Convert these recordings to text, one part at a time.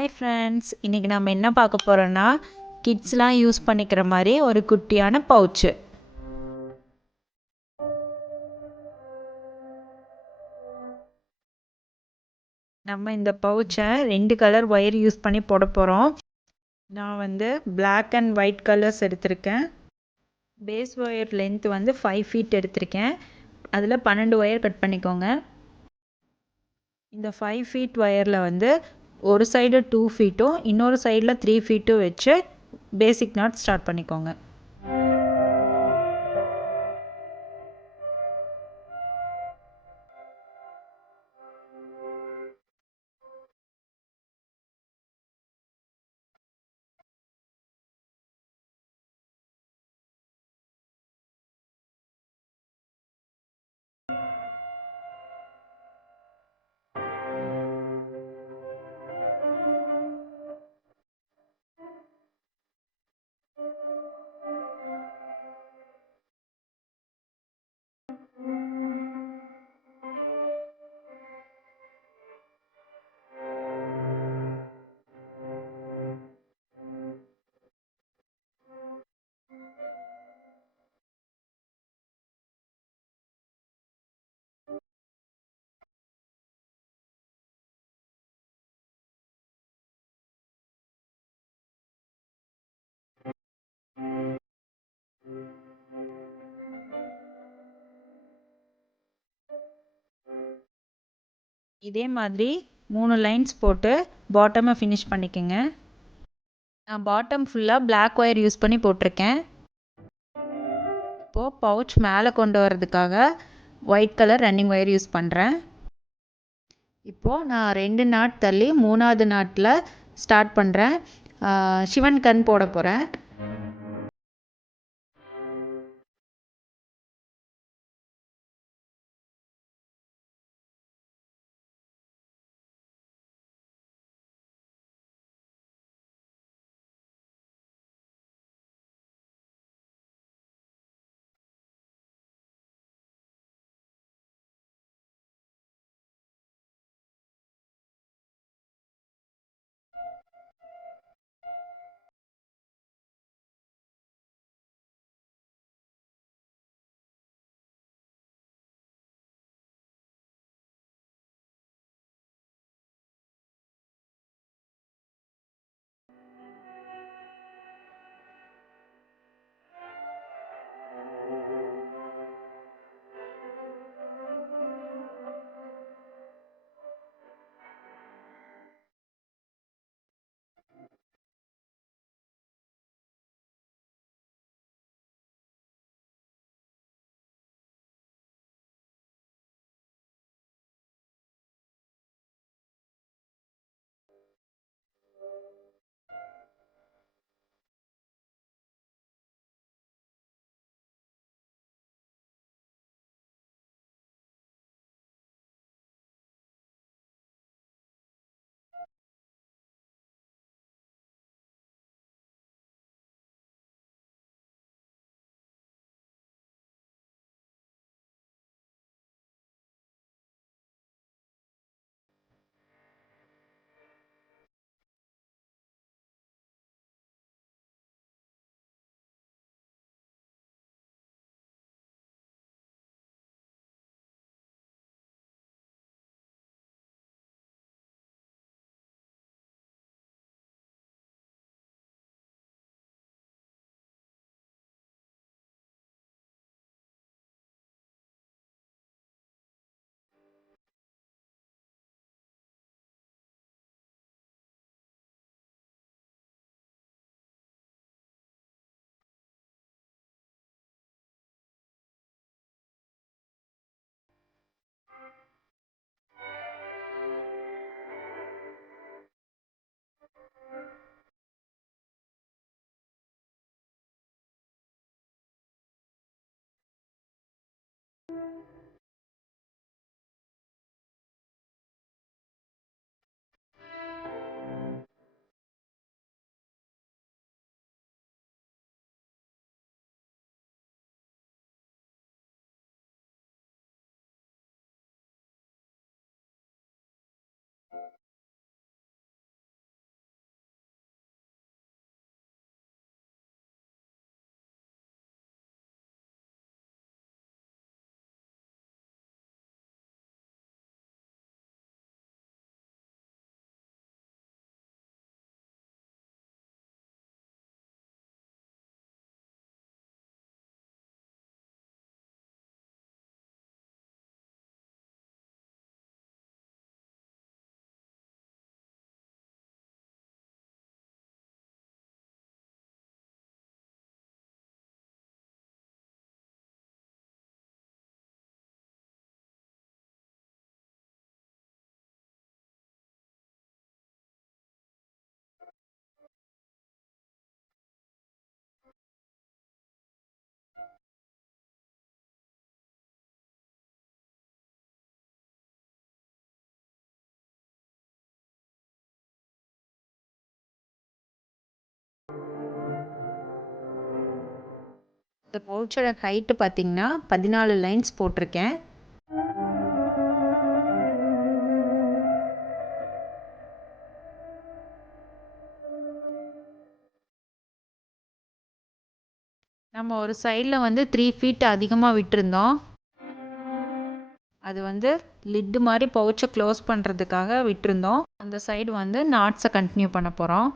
Hi friends, இன்றைக்கி நம்ம என்ன பார்க்க போகிறோன்னா கிட்ஸ்லாம் யூஸ் பண்ணிக்கிற மாதிரி ஒரு குட்டியான பவுச்சு. நம்ம இந்த பவுச்சை 2 கலர் ஒயர் யூஸ் பண்ணி போட போகிறோம். நான் பிளாக் அண்ட் ஒயிட் கலர்ஸ் எடுத்திருக்கேன். பேஸ் ஒயர் லென்த் 5 ஃபீட் எடுத்திருக்கேன். அதில் 12 ஒயர் கட் பண்ணிக்கோங்க. இந்த 5 ஃபீட் ஒயரில் ஒரு சைடு 2 ஃபீட்டும் இன்னொரு சைடில் 3 ஃபீட்டும் வச்சு பேசிக் நாட் ஸ்டார்ட் பண்ணிக்கோங்க. இதே மாதிரி 3 லைன்ஸ் போட்டு பாட்டமை ஃபினிஷ் பண்ணிக்கோங்க. நான் பாட்டம் ஃபுல்லாக பிளாக் ஒயர் யூஸ் பண்ணி போட்டிருக்கேன். இப்போது பவுச் மேலே கொண்டு வரதுக்காக white colour running wire use பண்ணுறேன். இப்போது நான் 2 நாட் தள்ளி 3வது நாட்டில் ஸ்டார்ட் பண்ணுறேன். சிவன் கண் போட போகிறேன். இந்த பவுச்சோட ஹைட்டு பார்த்தீங்கன்னா 14 லைன்ஸ் போட்டிருக்கேன். நம்ம ஒரு சைடில் வந்து 3 ஃபீட் அதிகமாக விட்டுருந்தோம். அது வந்து லிட்டு மாதிரி பவுச்சை க்ளோஸ் பண்ணுறதுக்காக விட்டுருந்தோம். அந்த சைடு வந்து நாட்ஸை கண்டினியூ பண்ண போகிறோம்.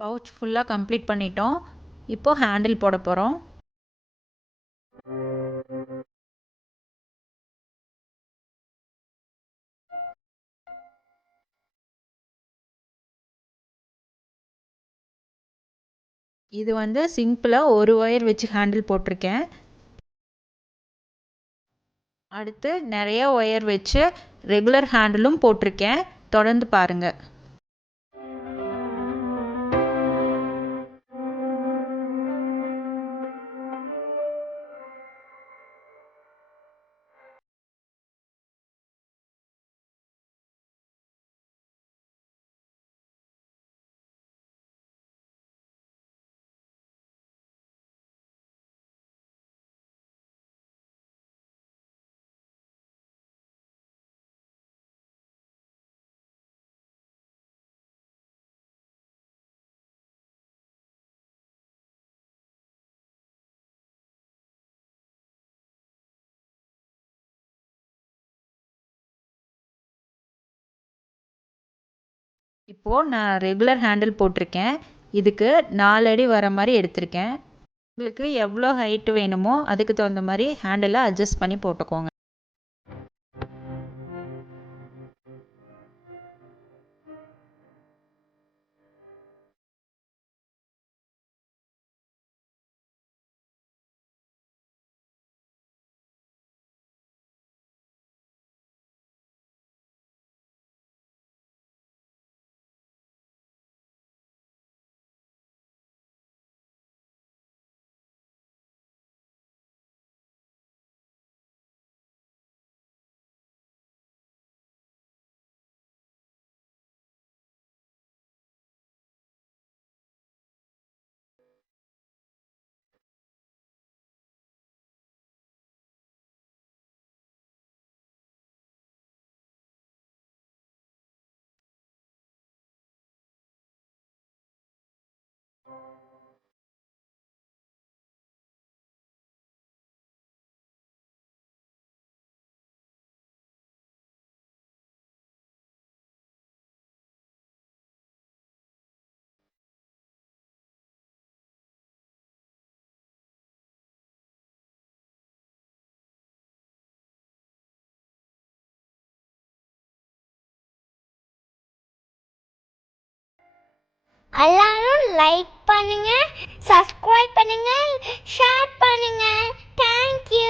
பவுச் ஃபுல்லாக கம்ப்ளீட் பண்ணிட்டோம். இப்போ ஹேண்டில் போட போகிறோம். இது வந்து சிம்பிளாக ஒரு ஒயர் வச்சு ஹேண்டில் போட்டிருக்கேன். அடுத்து நிறைய ஒயர் வச்சு ரெகுலர் ஹேண்டிலும் போட்டிருக்கேன். தொடர்ந்து பாருங்கள். இப்போது நான் ரெகுலர் ஹேண்டில் போட்டிருக்கேன். இதுக்கு 4 அடி வர மாதிரி எடுத்திருக்கேன். உங்களுக்கு எவ்வளோ ஹைட்டு வேணுமோ அதுக்கு தகுந்த மாதிரி ஹேண்டிலை அட்ஜஸ்ட் பண்ணி போட்டுக்கோங்க. எல்லாரும் லைக் பண்ணுங்க, சப்ஸ்கிரைப் பண்ணுங்க, ஷேர் பண்ணுங்க. தேங்க்யூ.